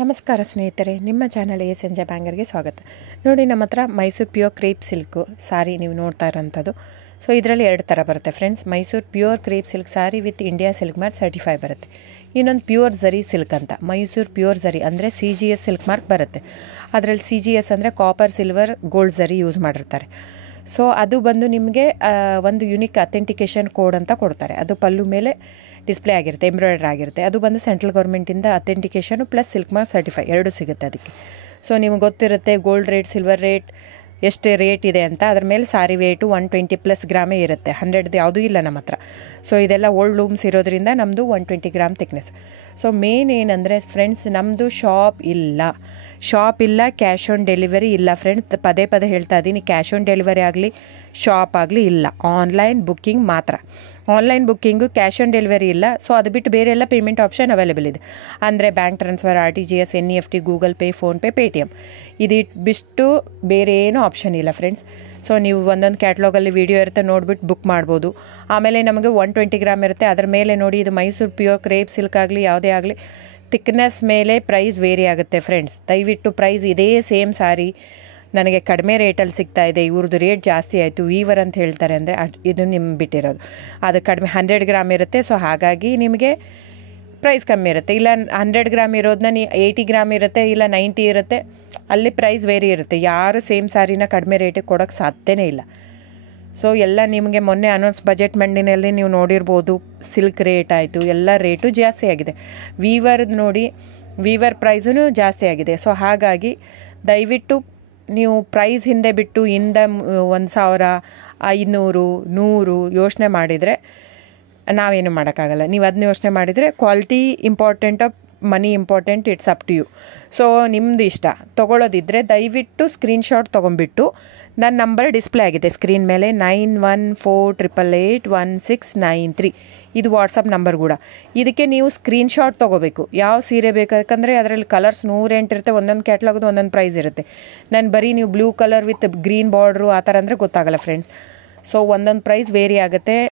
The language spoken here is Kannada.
ನಮಸ್ಕಾರ ಸ್ನೇಹಿತರೆ, ನಿಮ್ಮ ಚಾನಲ್ ಸಂಜೆ ಬ್ಯಾಂಗರ್ಗೆ ಸ್ವಾಗತ. ನೋಡಿ, ನಮ್ಮ ಹತ್ರ ಮೈಸೂರು ಪ್ಯೂರ್ ಕ್ರೇಪ್ ಸಿಲ್ಕು ಸಾರಿ ನೀವು ನೋಡ್ತಾ ಇರೋಂಥದ್ದು. ಸೊ ಇದರಲ್ಲಿ ಎರಡು ಥರ ಬರುತ್ತೆ friends. Mysuru pure crepe silk sorry with India silk mark certify ಬರುತ್ತೆ. ಇನ್ನೊಂದು ಪ್ಯೂರ್ ಝರಿ ಸಿಲ್ಕ್ ಅಂತ, ಮೈಸೂರು ಪ್ಯೂರ್ ಝರಿ ಅಂದರೆ CGS ಸಿಲ್ಕ್ ಮಾರ್ಕ್ ಬರುತ್ತೆ. ಅದರಲ್ಲಿ CGS ಅಂದರೆ ಕಾಪರ್, ಸಿಲ್ವರ್, ಗೋಲ್ಡ್ ಝರಿ ಯೂಸ್ ಮಾಡಿರ್ತಾರೆ. ಸೊ ಅದು ಬಂದು ನಿಮಗೆ ಒಂದು ಯುನಿಕ್ ಅಥೆಂಟಿಕೇಷನ್ ಕೋಡ್ ಅಂತ ಕೊಡ್ತಾರೆ. ಅದು ಪಲ್ಲು ಮೇಲೆ ಡಿಸ್ಪ್ಲೇ ಆಗಿರುತ್ತೆ, ಎಂಬ್ರಾಯ್ಡ್ರಿ ಆಗಿರುತ್ತೆ. ಅದು ಬಂದು ಸೆಂಟ್ರಲ್ ಗೌರ್ಮೆಂಟಿಂದ ಅಥೆಂಟಿಕೇಷನು ಪ್ಲಸ್ ಸಿಲ್ಕ್ ಮಾರ್ಕ್ ಸರ್ಟಿಫೈ ಎರಡು ಸಿಗುತ್ತೆ ಅದಕ್ಕೆ. ಸೊ ನಿಮ್ಗೆ ಗೊತ್ತಿರುತ್ತೆ ಗೋಲ್ಡ್ ರೇಟ್, ಸಿಲ್ವರ್ ರೇಟ್ ಎಷ್ಟು ರೇಟ್ ಇದೆ ಅಂತ. ಅದ್ರ ಮೇಲೆ ಸಾರಿ ವೇಟು 120+ ಗ್ರಾಮೇ ಇರುತ್ತೆ, 100 ಯಾವುದೂ ಇಲ್ಲ ನಮ್ಮ ಹತ್ರ. ಸೊ ಇದೆಲ್ಲ ಓಲ್ಡ್ ಲೂಮ್ಸ್ ಇರೋದ್ರಿಂದ ನಮ್ಮದು 120 ಗ್ರಾಮ್ ಥಿಕ್ನೆಸ್. ಸೊ ಮೇನ್ ಏನಂದರೆ ಫ್ರೆಂಡ್ಸ್, ನಮ್ಮದು ಶಾಪ್ ಇಲ್ಲ, ಕ್ಯಾಶ್ ಆನ್ ಡೆಲಿವರಿ ಇಲ್ಲ ಫ್ರೆಂಡ್ಸ್. ಪದೇ ಪದೇ ಹೇಳ್ತಾ ಇದ್ದೀನಿ, ಕ್ಯಾಶ್ ಆನ್ ಡೆಲಿವರಿ ಆಗಲಿ, ಶಾಪ್ ಆಗಲಿ ಇಲ್ಲ, ಆನ್ಲೈನ್ ಬುಕ್ಕಿಂಗ್ ಮಾತ್ರ. Online booking, cash on delivery ಇಲ್ಲ. ಸೊ ಅದು ಬಿಟ್ಟು ಬೇರೆ ಎಲ್ಲ ಪೇಮೆಂಟ್ ಆಪ್ಷನ್ ಅವೈಲೇಬಲ್ ಇದೆ. ಅಂದರೆ bank transfer, RTGS, NEFT, Google pay, PhonePe, Paytm. ಬಿಟ್ಟು ಬೇರೆ ಏನೂ ಆಪ್ಷನ್ ಇಲ್ಲ ಫ್ರೆಂಡ್ಸ್. ಸೊ ನೀವು ಒಂದೊಂದು ಕ್ಯಾಟ್ಲಾಗಲ್ಲಿ ವೀಡಿಯೋ ಇರುತ್ತೆ, ನೋಡಿಬಿಟ್ಟು ಬುಕ್ ಮಾಡ್ಬೋದು. ಆಮೇಲೆ ನಮಗೆ 120 ಗ್ರಾಮ್ ಇರುತ್ತೆ. ಅದರ ಮೇಲೆ ನೋಡಿ, ಇದು ಮೈಸೂರು ಪ್ಯೂರ್ ಕ್ರೇಪ್ ಸಿಲ್ಕ್ ಆಗಲಿ ಯಾವುದೇ ಆಗಲಿ ಥಿಕ್ನೆಸ್ ಮೇಲೆ ಪ್ರೈಸ್ ವೇರಿ ಆಗುತ್ತೆ ಫ್ರೆಂಡ್ಸ್. ದಯವಿಟ್ಟು ಪ್ರೈಸ್ ಇದೇ ಸೇಮ್ ಸಾರಿ ನನಗೆ ಕಡಿಮೆ ರೇಟಲ್ಲಿ ಸಿಗ್ತಾ ಇದೆ, ಇವ್ರದ್ದು ರೇಟ್ ಜಾಸ್ತಿ ಆಯಿತು ವೀವರ್ ಅಂತ ಹೇಳ್ತಾರೆ ಅಂದರೆ ಇದು ನಿಮ್ಗೆ ಬಿಟ್ಟಿರೋದು. ಅದು ಕಡಿಮೆ 100 ಗ್ರಾಮ್ ಇರುತ್ತೆ. ಸೊ ಹಾಗಾಗಿ ನಿಮಗೆ ಪ್ರೈಸ್ ಕಮ್ಮಿ ಇರುತ್ತೆ. ಇಲ್ಲ 100 ಗ್ರಾಮ್ ಇರೋದನ್ನ 80 ಗ್ರಾಮ್ ಇರುತ್ತೆ, ಇಲ್ಲ 90 ಇರುತ್ತೆ, ಅಲ್ಲಿ ಪ್ರೈಸ್ ವೇರಿ ಇರುತ್ತೆ. ಯಾರು ಸೇಮ್ ಸಾರಿನ ಕಡಿಮೆ ರೇಟಿಗೆ ಕೊಡೋಕ್ಕೆ ಸಾಧ್ಯನೇ ಇಲ್ಲ. ಸೊ ಎಲ್ಲ ನಿಮಗೆ ಮೊನ್ನೆ ಅನೌನ್ಸ್ ಬಜೆಟ್ ಮಂಡಿನಲ್ಲಿ ನೀವು ನೋಡಿರ್ಬೋದು, ಸಿಲ್ಕ್ ರೇಟ್ ಆಯಿತು, ಎಲ್ಲ ರೇಟು ಜಾಸ್ತಿ ಆಗಿದೆ. ವೀವರ್ದು ನೋಡಿ, ವೀವರ್ ಪ್ರೈಸೂ ಜಾಸ್ತಿ ಆಗಿದೆ. ಸೊ ಹಾಗಾಗಿ ದಯವಿಟ್ಟು ನೀವು ಪ್ರೈಸ್ ಹಿಂದೆ ಬಿಟ್ಟು 1,000, 500, 100 ಯೋಚನೆ ಮಾಡಿದರೆ ನಾವೇನು ಮಾಡೋಕ್ಕಾಗಲ್ಲ. ನೀವು ಅದನ್ನ ಯೋಚನೆ ಮಾಡಿದರೆ ಕ್ವಾಲಿಟಿ ಇಂಪಾರ್ಟೆಂಟೋ money important, it's up to you. So ನಿಮ್ಮದು ಇಷ್ಟ. ತೊಗೊಳ್ಳೋದಿದ್ದರೆ ದಯವಿಟ್ಟು ಸ್ಕ್ರೀನ್ಶಾಟ್ ತೊಗೊಂಬಿಟ್ಟು, ನನ್ನ ನಂಬರ್ ಡಿಸ್ಪ್ಲೇ ಆಗಿದೆ ಸ್ಕ್ರೀನ್ ಮೇಲೆ, 9148881693. ಇದು ವಾಟ್ಸಪ್ ನಂಬರ್ ಕೂಡ. ಇದಕ್ಕೆ ನೀವು ಸ್ಕ್ರೀನ್ಶಾಟ್ ತೊಗೋಬೇಕು. ಯಾವ ಸೀರೆ ಬೇಕಂದರೆ ಅದರಲ್ಲಿ ಕಲರ್ಸ್ 108 ಇರುತ್ತೆ, ಒಂದೊಂದು ಕ್ಯಾಟ್ಲಾಗದು ಒಂದೊಂದು ಪ್ರೈಸ್ ಇರುತ್ತೆ. ನಾನು ಬರೀ ನೀವು blue colour with green border ಆ ಥರ ಅಂದರೆ ಗೊತ್ತಾಗಲ್ಲ ಫ್ರೆಂಡ್ಸ್. ಸೊ ಒಂದೊಂದು ಪ್ರೈಸ್ ವೇರಿ ಆಗುತ್ತೆ.